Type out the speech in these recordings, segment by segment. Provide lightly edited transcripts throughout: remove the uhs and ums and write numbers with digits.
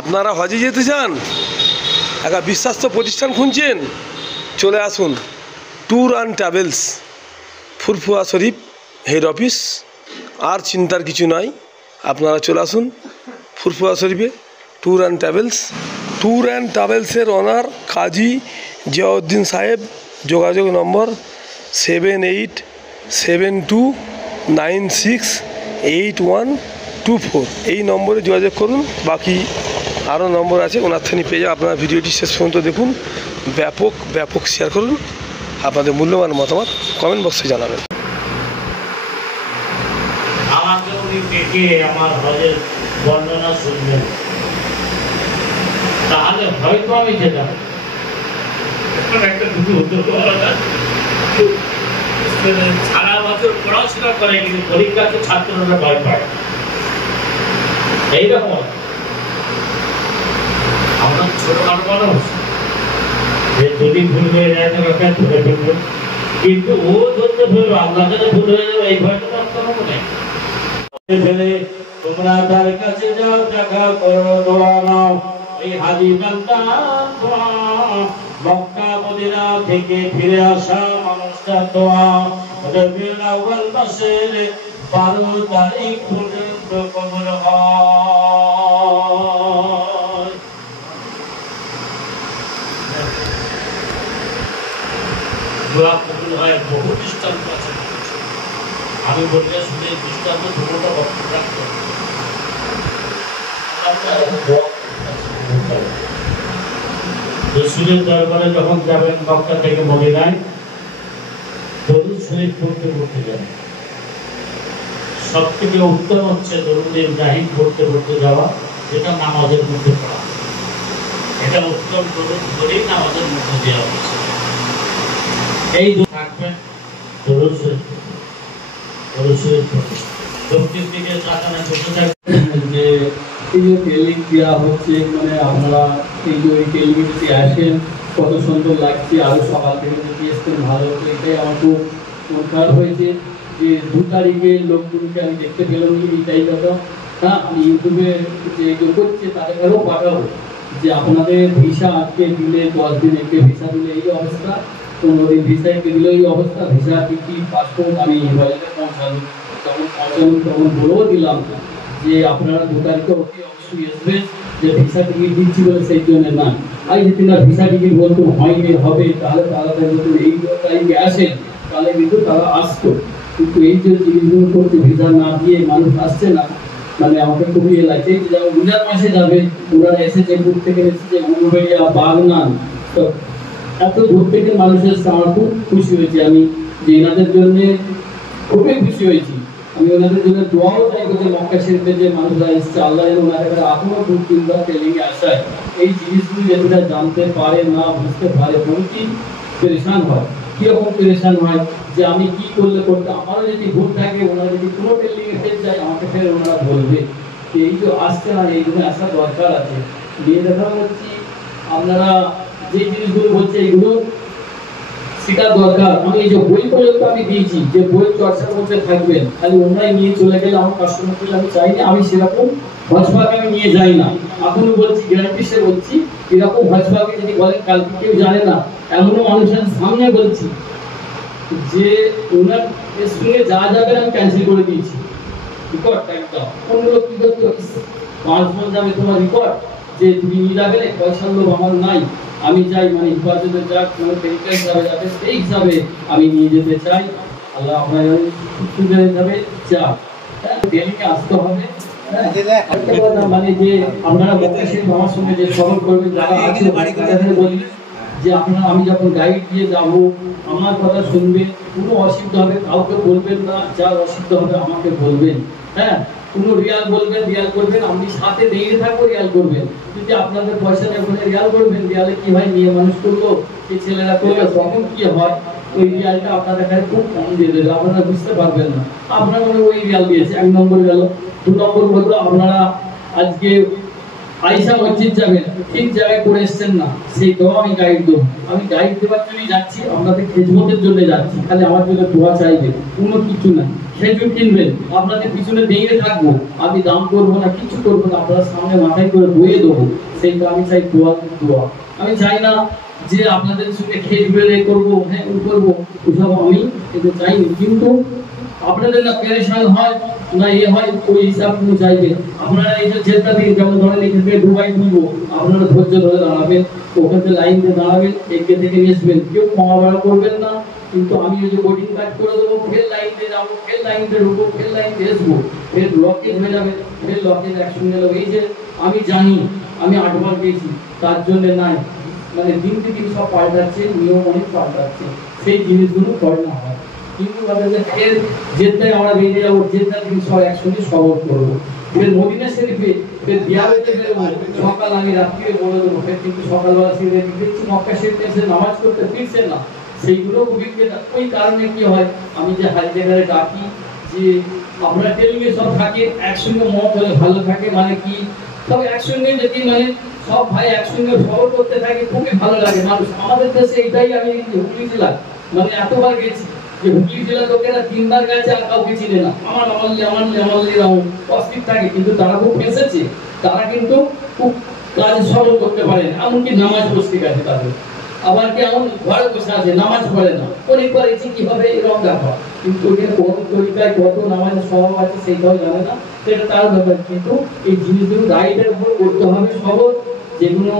আপনারা হজে যেতে চান, একটা বিশ্বস্ত প্রতিষ্ঠান খুঁজছেন, চলে আসুন tour and travels, Furfura Sharif head office. আর চিন্তার কিছু নয়, আপনারা চলে আসুন ফুরফুরা শরীফে tour and travels. Tour and ট্রাভেলসের ওনার কাজী জিয়াউদ্দিন সাহেব। যোগাযোগ নম্বর 7872968124। এই নম্বরে যোগাযোগ করুন। বাকি আরও নম্বর আছে, ওনার থেকে পেয়ে যাবেন। আপনারা ভিডিওটি শেষ পর্যন্ত দেখুন, ব্যাপক শেয়ার করুন। আপনাদের মূল্যবান মতামত কমেন্ট বক্সে জানাবেন। আমাকে উনি ডেকে আমার হজের বর্ণনা শুনবেন, তাহলে হয়তো আমি যেতাম। একটা দুটো উত্তর সারা বছর পড়াশোনা করে, কিন্তু পরীক্ষাতে ছাত্ররা ভয় পায়। এইরকম আমরা ছোটখাটো মানুষ, যে যদি ভুল হয়ে যায় তাকে ধরে ফেলবে, কিন্তু ও ধরতে ফেলবে, আল্লাহ কাছে ভুল হয়ে যাবে, এই ভয়টা রাখতে হবে না। তোমরা তার কাছে যাও, দেখা করো, দোয়া নাও। এই হাজি বান্দা দোয়া, মক্কা মদিনা থেকে ফিরে আসা মানুষটার দোয়া, রবিউল আউয়াল মাসের 12 তারিখ পর্যন্ত কবুল হয়। দোয়া কবুল হয়, বহু দৃষ্টান্ত আছে। আমি বললে শুনে দৃষ্টান্ত দুটোটা বক্তব্য রাখতে রসুলের দরবারে যখন যাবেন মক্কা থেকে মদিনায়, দরুদ শরীফ পড়তে পড়তে যাবেন। সব থেকে উত্তম হচ্ছে দরুদ ইব্রাহিম পড়তে পড়তে যাওয়া, যেটা নামাজের মধ্যে পড়া। এটা উত্তম দরুদ করেই নামাজের মধ্যে দেওয়া হচ্ছে। এই থাকবেন দরুদ শরীফ, দক্ষিণ দিকে চাকানা বসে থাকবেন। যে এই যে ট্রেনিং দেওয়া হচ্ছে, মানে আপনারা এই যে ওই ট্রেনিংয়ে যদি আসেন, কত সুন্দর লাগছে। আরো সকাল থেকে যদি আসতেন ভালো হতো। এটাই আমার খুব উদ্ধার হয়েছে যে 2 তারিখে লোকজনকে আমি দেখতে পেলাম এইটাই কথা। হ্যাঁ, আমি ইউটিউবে যে করছে তাদের কাছেও পাঠাবো যে আপনাদের ভিসা আজকে দিলে 10 দিন একে ভিসা দিলে এই অবস্থা, 15 দিন ভিসা একে দিলে এই অবস্থা, ভিসা টিকিট পাসপোর্ট আমি মোবাইলে পৌঁছানো তখন বলেও দিলাম যে আপনারা 2 তারিখে অতি অবশ্যই আসবেন, যে ভিসা টিকিট দিচ্ছি বলে সেই জন্য না। আর যদি না ভিসা টিকিট বলতো হয়নি হবে, তাহলে তারা যদি এই 2 তারিখে আসেন তাহলে কিন্তু তারা আসতো। কিন্তু এই যে জিনিসগুলো করতে ভিসা না দিয়ে মানুষ আসছে না, মানে আমাকে খুবই লাগছে। যেমন রোজার মাসে যাবে, ওনারা এসেছে দূর থেকে, এসেছে উলুবেড়িয়া, বাগনান, তো এত দূর থেকে মানুষের আমার খুব খুশি হয়েছে। আমি যে এনাদের জন্য খুবই খুশি হয়েছি। আমি ওনাদের জন্য দোয়াও চাইবো যে মক্কা শরীফে যে মানুষরা এসছে, আল্লাহ যেন ওনাদের এখনো 2-3 বার ট্রেনিংয়ে আসায় এই জিনিসগুলি যেটা জানতে পারে না, বুঝতে পারে, কি পরেশান হয়, কিরকম পরেশান হয়, যে আমি কি করলে করতে, আমারও যদি ভুল থাকে, ওনারা যদি কোনো ট্রেনিংয়ে ফের যায় আমাকে ফের ওনারা বলবে। এই যে আসছে না, এই জন্য আসা দরকার আছে। নিয়ে দেখা হচ্ছে আপনারা যে জিনিসগুলো বলছে এইগুলো শেখার দরকার। আমি এই যে বই পর্যন্ত আমি দিয়েছি, যে বই চর্চার মধ্যে থাকবেন, খালি ওনারাই নিয়ে চলে গেলে আমার কাস্টমার থেকে আমি চাইনি। আমি সেরকম হজভাগে আমি নিয়ে যাই না, এখনো বলছি, গ্যারান্টি সে বলছি। এরকম হজভাগে যদি বলেন কালকে কেউ জানে না, এমনও মানুষের সামনে বলছি যে ওনার সঙ্গে যা যাবেন আমি ক্যান্সেল করে দিয়েছি। রিকর্ড একদম অন্য লোক কি করতে 5 জন যাবে তোমার রিকর্ড, যে তুমি নিয়ে যাবে না, পয়সার লোভ আমার নাই। আমি চাই মানে হিফাজতে যাক, মানে তরিকা হিসাবে যাবে, সেই হিসাবে আমি নিয়ে যেতে চাই। আল্লাহ আপনার সুবিধা হিসাবে চাই। ট্রেনিংয়ে আসতে হবে। মানে যে আপনারা আমার সঙ্গে যে স্মরণ করবেন যারা আছে, বলি যে আপনারা, আমি যখন গাইড দিয়ে যাবো আমার কথা শুনবেন, কোনো অসুবিধা হবে কাউকে বলবেন না, যার অসুবিধা হবে আমাকে বলবেন। হ্যাঁ, কোনো রিয়াল বলবেন, রিয়াল করবেন, আমি সাথে দিয়ে থাকবো, রিয়াল করবেন। যদি আপনাদের পয়সা নেই বলে রিয়াল করবেন, রিয়ালে কি হয়, মেয়ে মানুষ করলো, সেই ছেলেরা করলো, তখন কি হয়, ওই রিয়ালটা আপনাদের কাছে খুব কম দিয়ে দেবে, আপনারা বুঝতে পারবেন না। আপনারা মনে ওই রিয়াল দিয়েছে, 1 নম্বর গেল। 2 নম্বর বললো আপনারা আজকে আইসা মসজিদ যাবেন, ঠিক জায়গায় করে এসছেন না, সেই দোয়া আমি গাইড দেবো। আমি গাইড দেওয়ার জন্যই যাচ্ছি, আপনাদের খেদমতের জন্য যাচ্ছি, খালি আমার জন্য দোয়া চাইবে, কোনো কিছু না। খেজুর কিনবেন, আপনাদের পিছনে দাঁড়িয়ে থাকবো, আমি দাম করবো না, কিছু করবো না, আপনার সামনে মাথায় করে বয়ে দেবো। সেই তো আমি চাই দোয়া দোয়া। আমি চাই না যে আপনাদের সঙ্গে খেজুরের এ করবো, হ্যাঁ ও করবো, ওসব আমি কিন্তু চাইনি। কিন্তু আপনাদের না পেরেশান হয় না এ হয়, ওই হিসাব তুমি চাইবেন। আপনারা এই যে জেলটা দিয়ে, যেমন ধরেন এখান থেকে দুবাই তুলবো, আপনারা ধৈর্য ধরে দাঁড়াবেন, ওখান থেকে লাইন দিয়ে দাঁড়াবেন, এগিয়ে থেকে নিয়ে আসবেন, কেউ ক্ষমা বাড়া করবেন না। কিন্তু আমি ওই যে বোর্ডিং কার্ড করে দেবো, ফের লাইন দিয়ে যাবো, ফের লাইন দিয়ে ঢুকবো, ফের লাইন দিয়ে আসবো, ফের ব্লকেজ হয়ে যাবে, ফের ব্লকেজ অ্যাকশন গেল। এই যে আমি জানি, আমি 8 বার গেছি, তার জন্য নাই, মানে দিন থেকে সব পাল্টাচ্ছে, নিয়ম অনেক পাল্টাচ্ছে, সেই জিনিসগুলো করে না হয়। কিন্তু ফের জেদ্দায় আমরা বেরিয়ে যাবো, জেদ্দা দিন সব একসঙ্গে সবর করবো, ফের মদিনা শরীফে ফের বিয়াবেতে বেরোবো, সকাল আমি রাত্রিরে বলে দেবো, ফের কিন্তু সকালবেলা সিরে দেখছি মক্কা শরীফে এসে নামাজ করতে ফিরছে না, সেইগুলো অভিজ্ঞ না। ওই কারণে কি হয়, আমি যে হাই জায়গায় ডাকি যে আমরা টেলিভি সব থাকে একসঙ্গে, মত হলে ভালো থাকে, মানে কি সব একসঙ্গে যদি মানে সব ভাই একসঙ্গে সবর করতে থাকে, খুবই ভালো লাগে মানুষ। আমাদের দেশে এটাই, আমি হুগলি জেলা মানে এতবার গেছি যে হুগলি জেলার লোকেরা 3 বার গেছে আর কাউকে চিনে না, আমার অস্থির থাকে, কিন্তু তারা খুব ফেঁসেছে, তারা কিন্তু খুব কাজ সরল করতে পারে, এমনকি নামাজ পড়তে গেছে তাদের। আবার কি এমন ঘরে বসে আছে, নামাজ পড়ে না, অনেকবার এসে কি হবে এরকম ব্যাপার, কিন্তু ওখানে কোন তরিকায় কত নামাজের স্বভাব আছে সেইটাও জানে না, সেটা তার ব্যাপার। কিন্তু এই জিনিসগুলো রাইটের উপর করতে হবে সবর, যেগুলো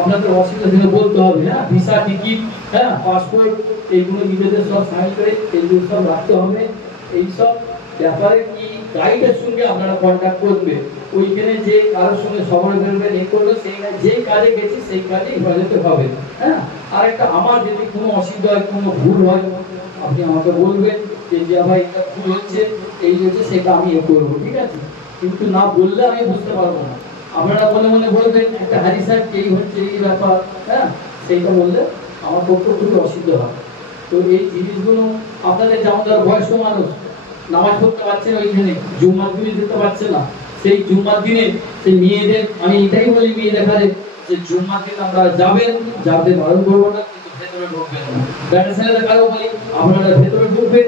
আপনাদের অসুবিধা যেন বলতে হবে, হ্যাঁ ভিসা টিকিট, হ্যাঁ পাসপোর্ট, এইগুলো নিজেদের সব সাইন করে এইগুলো সব রাখতে হবে। এইসব ব্যাপারে কি গাইডের সঙ্গে আপনারা কন্ট্যাক্ট করবে, ওইখানে যে কারোর সঙ্গে সবর করবেন, এই করবে, সেই যেই কাজে গেছি সেই কাজে হেফাজতে হবে। হ্যাঁ আর একটা, আমার যদি কোনো অসুবিধা হয়, কোনো ভুল হয়, আপনি আমাকে বলবেন যে আমার এটা ভুল হচ্ছে, এই হচ্ছে, সেটা আমি এ করবো, ঠিক আছে? কিন্তু না বললে আমি বুঝতে পারবো না। আপনারা মনে মনে বলবেন একটা হাজি সাহেব এই হচ্ছে এই ব্যাপার, হ্যাঁ সেইটা বললে আমার পক্ষে খুবই অসুবিধা হয়। তো এই জিনিসগুলো আপনাদের, যেমন ধর বয়স্ক মানুষ নামাজ পড়তে পারছে না, ওইখানে জুম্মার দিনে যেতে পারছে না, সেই জুম্মার দিনে সেই মেয়েদের, আমি এটাই বলি মেয়েদের ঘরে যে জুম্মার দিন আমরা যাবেন, যাতে বারণ করবো না, কিন্তু ভেতরে ঢুকবেন না। ব্যাটা ছেলেদের কারো বলি আপনারা ভেতরে ঢুকবেন,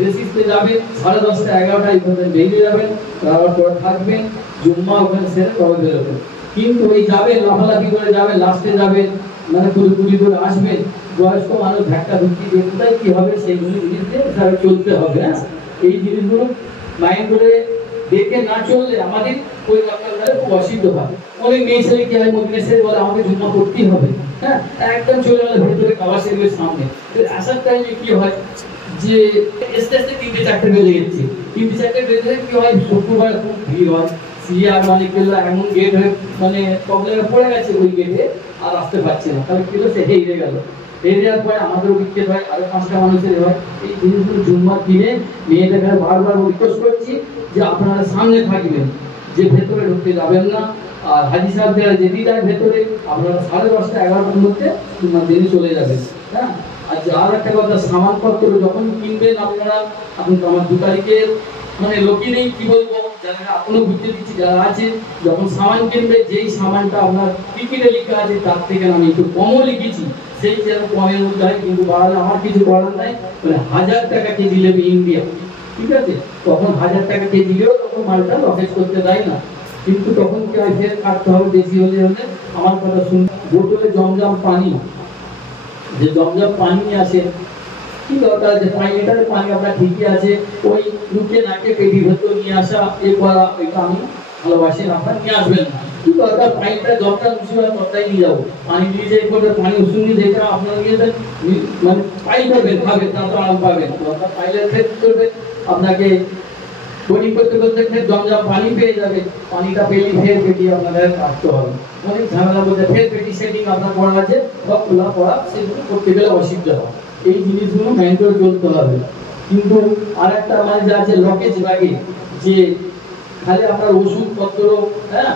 রেসিস্টে যাবেন, 10:30 11টা এখানে বেরিয়ে যাবেন, তারপর পরে থাকবেন, জুম্মা ওখানে সেরে তবে বেরোবেন। কিন্তু এই যাবেন লাফালাফি করে যাবেন, লাস্টে যাবেন, মানে পুরোপুরি করে আসবেন, বয়স্ক মানুষ ধাক্কা ধুক্কি দিয়ে কোথায় কি হবে সেইগুলো জিনিস দিয়ে চলতে হবে। হ্যাঁ এই জিনিসগুলো মাইন্ড করে দেখে না চললে আমাদের ওই ব্যাপারটা খুব অসুবিধা হয়। অনেক মেয়ে ছেলে কি হয়, মদিনা শরীফ বলে আমাকে জুম্মা করতেই হবে, হ্যাঁ একদম চলে গেলে ভেতরে কাবা শরীফের সামনে। আসার টাইমে কি হয় যে আস্তে আস্তে 3-4 বেজে গেছে, 3-4 বেজে কি হয়, শুক্রবার খুব ভিড় হয়, সিরিয়ার মালিকগুলো এমন গেট হয়ে মানে প্রবলেমে পড়ে গেছে, ওই গেটে আর আসতে পারছে না, তাহলে কি হলো, সে হেরে গেল। হেরে যাওয়ার পরে আমাদেরও বিক্ষেপ হয়, আরো 5টা মানুষের হয়। এই জিনিসগুলো জুম্মার দিনে মেয়েদের বারবার রিকোয়েস্ট করছি যে আপনারা সামনে থাকবেন, যে ভেতরে ঢুকতে যাবেন না। আর হাজি সাহেবরা যদি যায় ভেতরে, আপনারা 10:30 11টার মধ্যে জুম্মার দিনে চলে যাবেন। হ্যাঁ আর আর একটা কথা, সামানপত্র যখন কিনবেন আপনারা, এখন তো আমার 2 তারিখে মানে লোকই নেই, কি বলবো, যারা এখনো বুঝতে দিচ্ছি যারা আছে, যখন সামান কিনবে, যেই সামানটা আপনার টিকিটে লেখা আছে তার থেকে আমি একটু কমও লিখেছি, সেই যেন কমের মধ্যে হয়, কিন্তু বাড়ালে আমার কিছু করার নাই। মানে 1000 টাকা কেজি নেবে ইন্ডিয়া, ঠিক আছে, তখন 1000 টাকা কেজি দিলেও তখন মালটা লকেজ করতে দেয় না। কিন্তু তখন কি হয়, ফের কাটতে হবে, বেশি হলে আমার কথা শুনুন। বোতলে জমজম পানি, যে জমজম পানি নিয়ে আসে, কি দরকার যে 5 লিটারের পানি আপনার ঠিকই আছে, ওই মুখে নাকে পেটি ভেতর নিয়ে আসা এ করা, এটা আমি ভালোবাসি না, আপনার নিয়ে আসবেন না। কি দরকার, পানিটা যতটা উঁচু হয় ততটাই নিয়ে যাবো, পানি নিয়ে যাই করে পানি উঁচু নিয়ে যেটা আপনার নিয়ে মানে পাই পাবেন, খাবেন, তা তো আরাম পাবেন। দরকার পাইলে ফের করবেন, আপনাকে বোর্ডিং করতে করতে ফের জমজম পানি পেয়ে যাবে, পানিটা পেলে ফের পেটি আপনাদের কাটতে হবে, অনেক ঝামেলা বলতে ফের পেটি সেটিং আপনার করা আছে, সব খোলা পড়া, সেগুলো করতে গেলে অসুবিধা হয়। এই জিনিসগুলো মেইন করে চলতে হবে। কিন্তু আরেকটা মানে যা আছে লকেজ ব্যাগে, যে খালি আপনার ওষুধপত্র, হ্যাঁ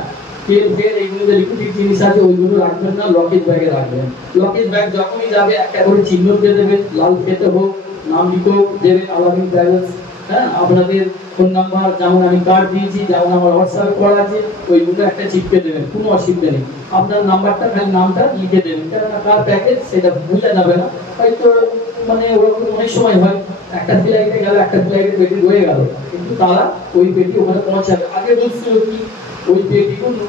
তেল ফেল এইগুলো যে লিকুইড জিনিস আছে ওইগুলো রাখবেন না, লকেজ ব্যাগে রাখবেন। লকেজ ব্যাগ যখনই যাবে একটা করে চিহ্ন দিয়ে দেবেন, লাল ফেতে হোক, নাম লিখেও দেবেন আলামিন ট্রাভেলস, হ্যাঁ আপনাদের ফোন নাম্বার, যেমন আমি কার্ড দিয়েছি, যেমন আমার হোয়াটসঅ্যাপ করা আছে, ওইগুলো একটা চিপকে দেবেন, কোনো অসুবিধা নেই। আপনার নাম্বারটা খালি নামটা লিখে দেবেন, কেননা কার প্যাকেজ সেটা ভুলে যাবে না। হয়তো মানে ওরকম অনেক সময় হয়, একটা ফ্লাইটে গেল, একটা ফ্লাইটে পেটি রয়ে গেল, কিন্তু তারা ওই পেটি ওখানে পৌঁছাবে। আগে বলছিল কি ওই পেটিগুলো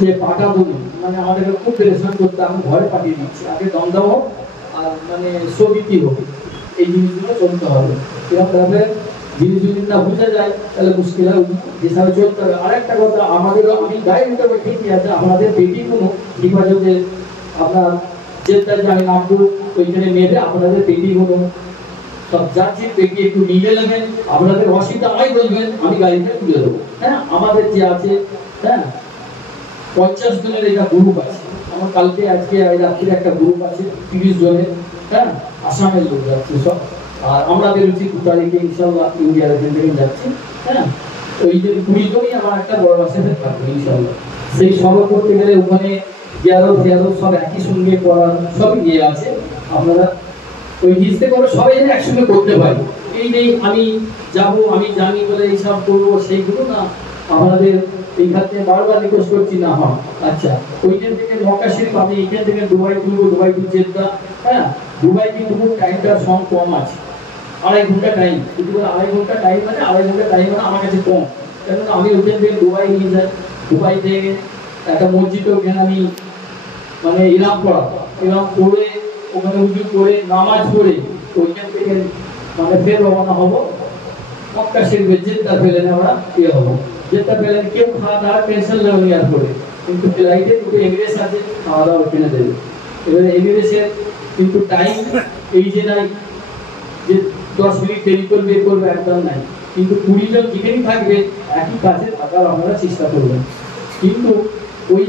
যে পাঠাবো, মানে আমাদেরকে খুব পরেশান করতে, আমি ঘরে পাঠিয়ে দিচ্ছি, আগে দমদম হোক আর মানে সবিতি হোক, এই জিনিসগুলো চলতে হবে। এরকম ভাবে জিনিস যদি না বোঝা যায় তাহলে মুশকিল হয়, যেভাবে চলতে হবে। আরেকটা কথা, আমাদেরও আমি গাইড হিসাবে ঠিকই আছে, আমাদের পেটিগুলো হেফাজতে আপনার যেটা জানি নামবো ওইখানে নেবে, আপনাদের পেটিগুলো সব যাত্রীর পেটি একটু নিয়ে নেবেন, আপনাদের অসুবিধা হয় বলবেন, আমি গাড়িটা তুলে দেবো। হ্যাঁ, আমাদের যে আছে, হ্যাঁ 50 জনের একটা গ্রুপ আছে আমার, কালকে আজকে রাত্রে একটা গ্রুপ আছে 30 জনের, হ্যাঁ আসামের লোক যাচ্ছে সব। আর আমরা বেরোচ্ছি 2 তারিখে ইনশাল্লাহ, ইন্ডিয়ার এখান থেকে যাচ্ছি। হ্যাঁ, ওই যে 20 জনই আমার একটা বড় বাসে থাকবে ইনশাল্লাহ। সেই সফর করতে গেলে ওখানে গিয়ারো সব একই সঙ্গে করার সবই ইয়ে আছে, আপনারা ওই জিনিসটা করে সবাই যেন একসঙ্গে করতে পারি। এই নেই আমি যাব, আমি জানি বলে এইসব করবো, সেইগুলো না। আমাদের এইখান থেকে বারবার রিকোয়েস্ট করছি না, হয় আচ্ছা ওইখান থেকে মক্কা শরীফ, আমি এইখান থেকে দুবাই তুলবো, দুবাই টু জেদ্দা। হ্যাঁ, দুবাই কিন্তু টাইমটা কম আছে, 2.5 ঘন্টা টাইম, কিন্তু 2.5 ঘন্টা টাইম মানে 2.5 ঘন্টা টাইম মানে আমার কাছে কম, কেননা আমি ওইখান থেকে দুবাই নিয়ে যাই, দুবাই থেকে একটা মসজিদে ওখানে আমি মানে ইরাম পড়ে ওখানে উজু করে নামাজ পড়ে ওইখান থেকে মানে ফের রওনা হবো মক্কা শরীফে, জেদ্দা প্লেনে আমরা ইয়ে হবো। জেদ্দা প্লেনে কেউ খাওয়া দাওয়ার টেনশন নেই এয়ারপোর্টে, কিন্তু ফ্লাইটে দুটো এমিরেটস আছে, খাওয়া দাওয়া ওখানে দেবে। এবারে এমিরেটসের কিন্তু টাইম এই যে নাই যে 10 মিনিট দেরি করবে একদম নাই, কিন্তু 20 জন যেখানেই থাকবে একই কাজে থাকার আপনারা চেষ্টা করবেন। কিন্তু ওই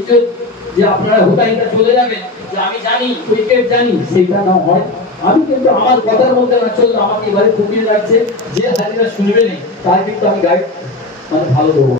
যে আপনারা হুতাহিতা চলে যাবেন যে আমি জানি উইকেট জানি, সেটা না হয়। আমি কিন্তু আমার কথার মধ্যে না চললে আমাকে এবারে কমিয়ে রাখছে, যে হাজিরা শুনবে নেই তার কিন্তু আমি গাইড মানে ভালো দেবো।